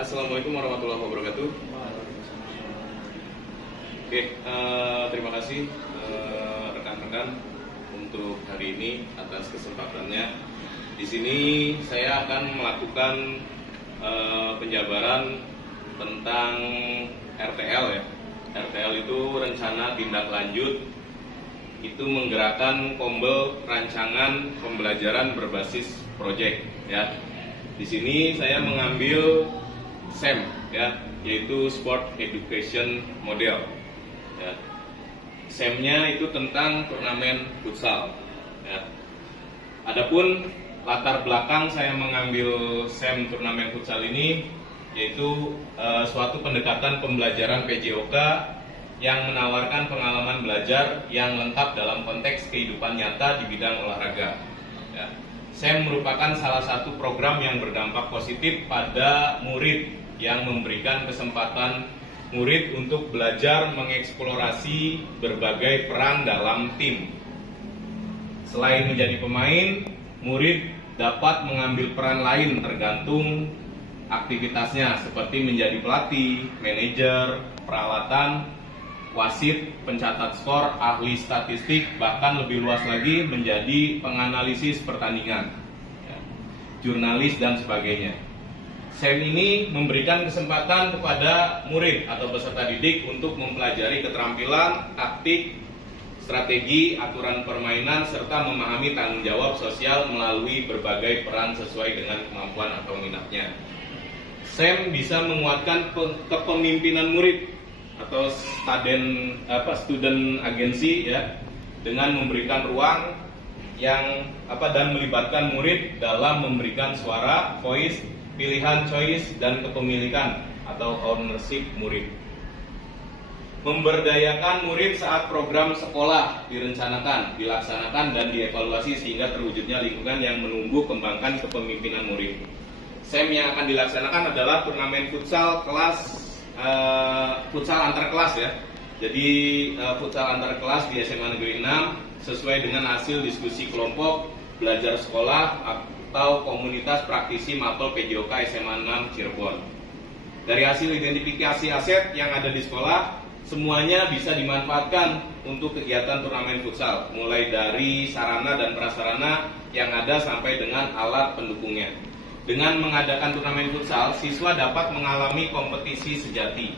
Assalamualaikum warahmatullahi wabarakatuh. Oke, terima kasih rekan-rekan untuk hari ini atas kesempatannya. Di sini saya akan melakukan penjabaran tentang RTL ya. RTL itu rencana tindak lanjut, itu menggerakkan Kombel rancangan pembelajaran berbasis proyek ya. Di sini saya mengambil SEM ya, yaitu Sport Education Model. Ya. SEM-nya itu tentang turnamen futsal. Ya. Adapun latar belakang saya mengambil SEM turnamen futsal ini, yaitu suatu pendekatan pembelajaran PJOK yang menawarkan pengalaman belajar yang lengkap dalam konteks kehidupan nyata di bidang olahraga. Ya. SEM merupakan salah satu program yang berdampak positif pada murid yang memberikan kesempatan murid untuk belajar mengeksplorasi berbagai peran dalam tim. Selain menjadi pemain, murid dapat mengambil peran lain tergantung aktivitasnya, seperti menjadi pelatih, manajer, peralatan, wasit, pencatat skor, ahli statistik, bahkan lebih luas lagi menjadi penganalisis pertandingan, ya, jurnalis dan sebagainya. SEM ini memberikan kesempatan kepada murid atau peserta didik untuk mempelajari keterampilan, taktik, strategi, aturan permainan, serta memahami tanggung jawab sosial melalui berbagai peran sesuai dengan kemampuan atau minatnya. SEM bisa menguatkan kepemimpinan murid atau student agency ya, dengan memberikan ruang yang dan melibatkan murid dalam memberikan suara, voice, pilihan choice, dan kepemilikan atau ownership murid. Memberdayakan murid saat program sekolah direncanakan, dilaksanakan, dan dievaluasi sehingga terwujudnya lingkungan yang menumbuh kembangkan kepemimpinan murid. SEM yang akan dilaksanakan adalah turnamen futsal futsal antar kelas ya. Jadi futsal antar kelas di SMA Negeri 6 sesuai dengan hasil diskusi kelompok, belajar sekolah, atau komunitas praktisi mapel PJOK SMA 6 Cirebon. Dari hasil identifikasi aset yang ada di sekolah, semuanya bisa dimanfaatkan untuk kegiatan turnamen futsal, mulai dari sarana dan prasarana yang ada sampai dengan alat pendukungnya. Dengan mengadakan turnamen futsal, siswa dapat mengalami kompetisi sejati,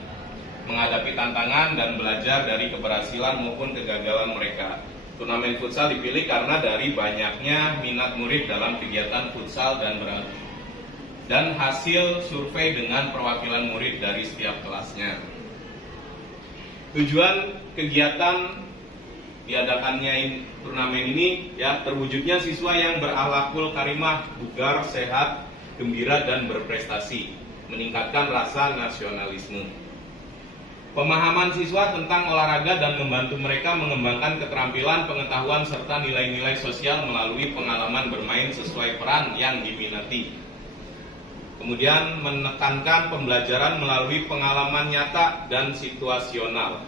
menghadapi tantangan dan belajar dari keberhasilan maupun kegagalan mereka. Turnamen futsal dipilih karena dari banyaknya minat murid dalam kegiatan futsal dan hasil survei dengan perwakilan murid dari setiap kelasnya. Tujuan kegiatan diadakannya turnamen ini ya, terwujudnya siswa yang berakhlakul karimah, bugar, sehat, gembira, dan berprestasi, meningkatkan rasa nasionalisme. Pemahaman siswa tentang olahraga dan membantu mereka mengembangkan keterampilan, pengetahuan, serta nilai-nilai sosial melalui pengalaman bermain sesuai peran yang diminati. Kemudian menekankan pembelajaran melalui pengalaman nyata dan situasional.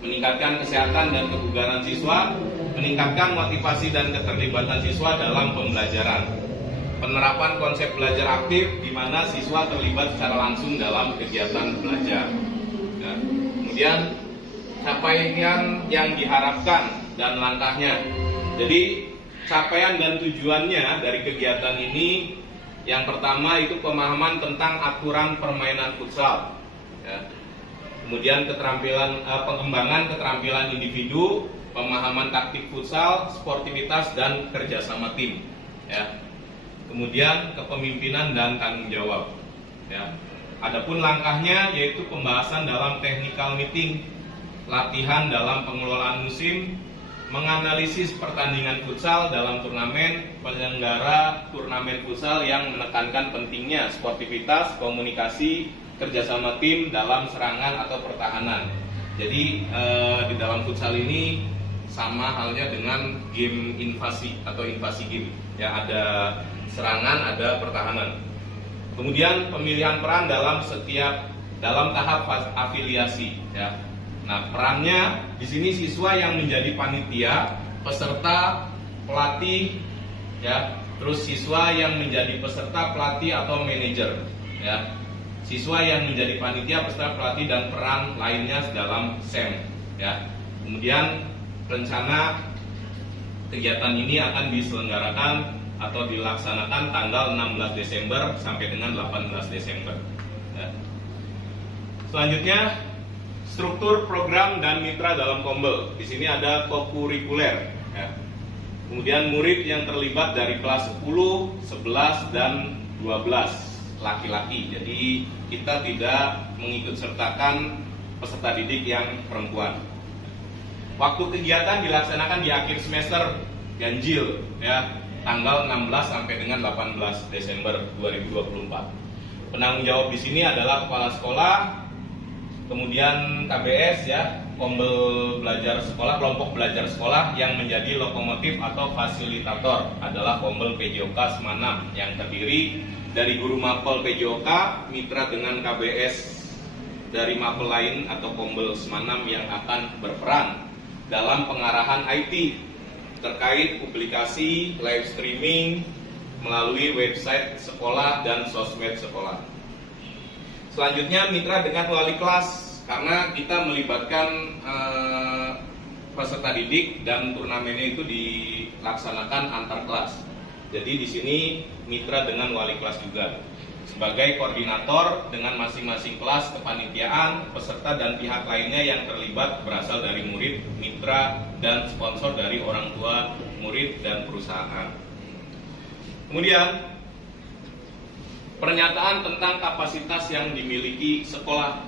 Meningkatkan kesehatan dan kebugaran siswa, meningkatkan motivasi dan keterlibatan siswa dalam pembelajaran. Penerapan konsep belajar aktif di mana siswa terlibat secara langsung dalam kegiatan belajar. Ya. Kemudian capaian yang diharapkan dan langkahnya. Jadi capaian dan tujuannya dari kegiatan ini, yang pertama itu pemahaman tentang aturan permainan futsal. Ya. Kemudian pengembangan keterampilan individu, pemahaman taktik futsal, sportivitas, dan kerjasama tim. Ya. Kemudian kepemimpinan dan tanggung jawab. Ya. Adapun langkahnya yaitu pembahasan dalam technical meeting, latihan dalam pengelolaan musim, menganalisis pertandingan futsal dalam turnamen, penyelenggara turnamen futsal yang menekankan pentingnya sportivitas, komunikasi, kerjasama tim dalam serangan atau pertahanan. Jadi di dalam futsal ini sama halnya dengan game invasi atau invasi game. Ya, ada serangan, ada pertahanan. Kemudian pemilihan peran dalam tahap afiliasi. Ya. Nah, perannya di sini siswa yang menjadi panitia, peserta, pelatih, ya, terus siswa yang menjadi peserta, pelatih atau manajer, ya. siswa yang menjadi panitia, peserta, pelatih, dan peran lainnya dalam SEM. Ya. Kemudian rencana kegiatan ini akan diselenggarakan atau dilaksanakan tanggal 16 Desember sampai dengan 18 Desember. Ya. Selanjutnya, struktur program dan mitra dalam Kombel. Di sini ada kokurikuler. Ya. Kemudian murid yang terlibat dari kelas 10, 11, dan 12 laki-laki. Jadi kita tidak mengikutsertakan peserta didik yang perempuan. Waktu kegiatan dilaksanakan di akhir semester ganjil, ya, tanggal 16 sampai dengan 18 Desember 2024. Penanggung jawab di sini adalah kepala sekolah, kemudian KBS, ya, Kombel belajar sekolah, kelompok belajar sekolah yang menjadi lokomotif atau fasilitator adalah Kombel PJOK Semanam yang terdiri dari guru mapel PJOK, mitra dengan KBS dari mapel lain atau Kombel Semanam yang akan berperan dalam pengarahan IT terkait publikasi, live streaming melalui website sekolah dan sosmed sekolah. Selanjutnya mitra dengan wali kelas, karena kita melibatkan peserta didik dan turnamennya itu dilaksanakan antar kelas. Jadi di sini mitra dengan wali kelas juga sebagai koordinator dengan masing-masing kelas kepanitiaan, peserta dan pihak lainnya yang terlibat berasal dari murid, mitra, dan sponsor dari orang tua murid dan perusahaan. Kemudian pernyataan tentang kapasitas yang dimiliki sekolah.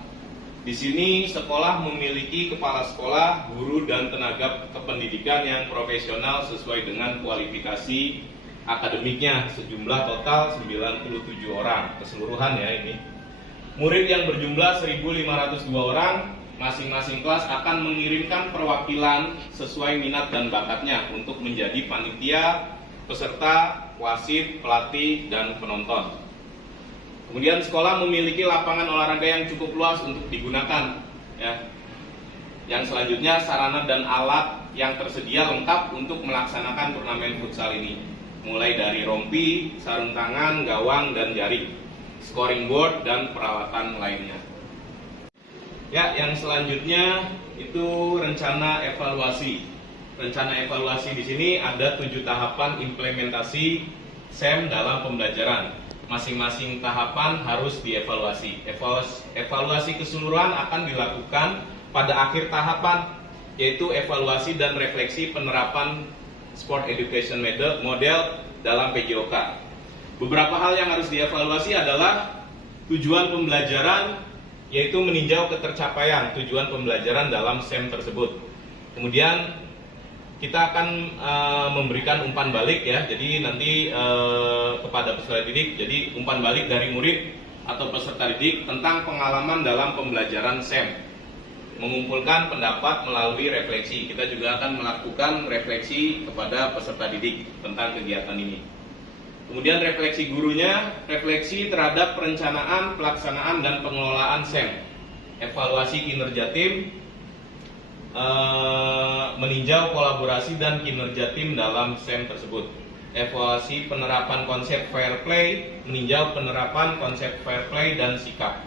Di sini sekolah memiliki kepala sekolah, guru, dan tenaga kependidikan yang profesional sesuai dengan kualifikasi akademiknya, sejumlah total 97 orang keseluruhan, ya ini. Murid yang berjumlah 1.502 orang, masing-masing kelas akan mengirimkan perwakilan sesuai minat dan bakatnya untuk menjadi panitia, peserta, wasit, pelatih, dan penonton. Kemudian sekolah memiliki lapangan olahraga yang cukup luas untuk digunakan, ya. Yang selanjutnya sarana dan alat yang tersedia lengkap untuk melaksanakan turnamen futsal ini, mulai dari rompi, sarung tangan, gawang, dan jaring, scoring board, dan peralatan lainnya. Ya, yang selanjutnya itu rencana evaluasi. Rencana evaluasi di sini ada 7 tahapan implementasi SEM dalam pembelajaran. Masing-masing tahapan harus dievaluasi. Evaluasi keseluruhan akan dilakukan pada akhir tahapan, yaitu evaluasi dan refleksi penerapan Sport Education Model dalam PJOK. Beberapa hal yang harus dievaluasi adalah tujuan pembelajaran, yaitu meninjau ketercapaian tujuan pembelajaran dalam SEM tersebut. Kemudian kita akan memberikan umpan balik, ya. Jadi nanti kepada peserta didik, jadi umpan balik dari murid atau peserta didik tentang pengalaman dalam pembelajaran SEM. Mengumpulkan pendapat melalui refleksi. Kita juga akan melakukan refleksi kepada peserta didik tentang kegiatan ini. Kemudian refleksi gurunya, refleksi terhadap perencanaan, pelaksanaan, dan pengelolaan SEM. Evaluasi kinerja tim, meninjau kolaborasi dan kinerja tim dalam SEM tersebut. Evaluasi penerapan konsep fair play, meninjau penerapan konsep fair play dan sikap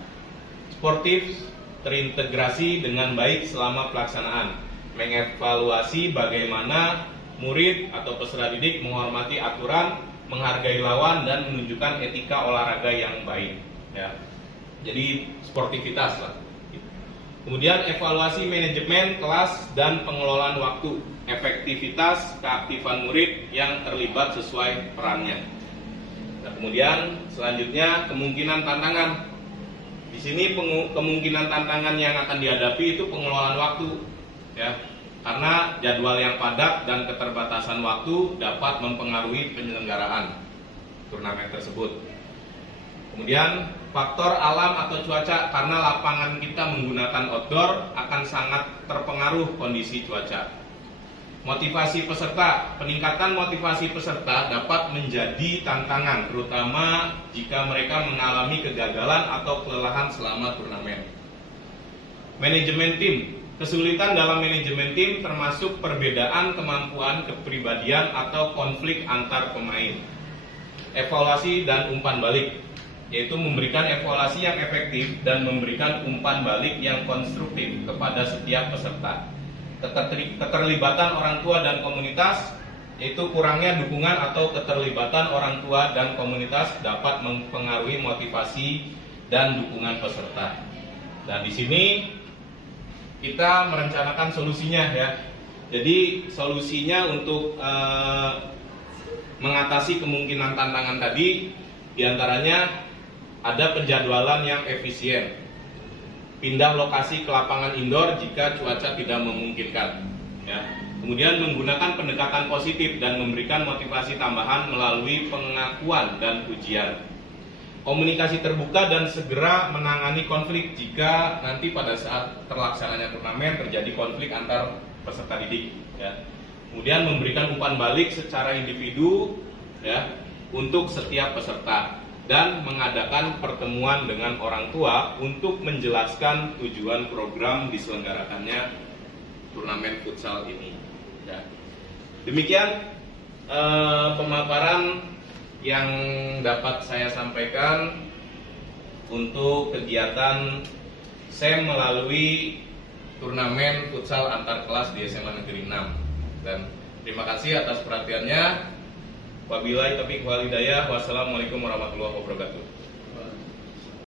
sportif terintegrasi dengan baik selama pelaksanaan. Mengevaluasi bagaimana murid atau peserta didik menghormati aturan, menghargai lawan, dan menunjukkan etika olahraga yang baik, ya. Jadi sportivitas lah. Kemudian evaluasi manajemen kelas dan pengelolaan waktu, efektivitas keaktifan murid yang terlibat sesuai perannya. Nah, kemudian selanjutnya kemungkinan tantangan. Di sini kemungkinan tantangan yang akan dihadapi itu pengelolaan waktu, ya. Karena jadwal yang padat dan keterbatasan waktu dapat mempengaruhi penyelenggaraan turnamen tersebut. Kemudian faktor alam atau cuaca, karena lapangan kita menggunakan outdoor akan sangat terpengaruh kondisi cuaca. Motivasi peserta, peningkatan motivasi peserta dapat menjadi tantangan, terutama jika mereka mengalami kegagalan atau kelelahan selama turnamen. Manajemen tim, kesulitan dalam manajemen tim termasuk perbedaan kemampuan kepribadian atau konflik antar pemain. Evaluasi dan umpan balik. yaitu memberikan evaluasi yang efektif dan memberikan umpan balik yang konstruktif kepada setiap peserta. Keterlibatan orang tua dan komunitas, yaitu kurangnya dukungan atau keterlibatan orang tua dan komunitas dapat mempengaruhi motivasi dan dukungan peserta. Dan di sini kita merencanakan solusinya ya. Jadi solusinya untuk mengatasi kemungkinan tantangan tadi, diantaranya ada penjadwalan yang efisien, pindah lokasi ke lapangan indoor jika cuaca tidak memungkinkan, ya. Kemudian menggunakan pendekatan positif dan memberikan motivasi tambahan melalui pengakuan dan pujian. Komunikasi terbuka dan segera menangani konflik jika nanti pada saat terlaksananya turnamen terjadi konflik antar peserta didik, ya. Kemudian memberikan umpan balik secara individu, ya, untuk setiap peserta dan mengadakan pertemuan dengan orang tua untuk menjelaskan tujuan program diselenggarakannya turnamen futsal ini. Ya. Demikian pemaparan yang dapat saya sampaikan untuk kegiatan SEM melalui turnamen futsal antar kelas di SMA Negeri 6. Dan terima kasih atas perhatiannya. Wabillahi taufiq wal hidayah. Wassalamualaikum warahmatullahi wabarakatuh.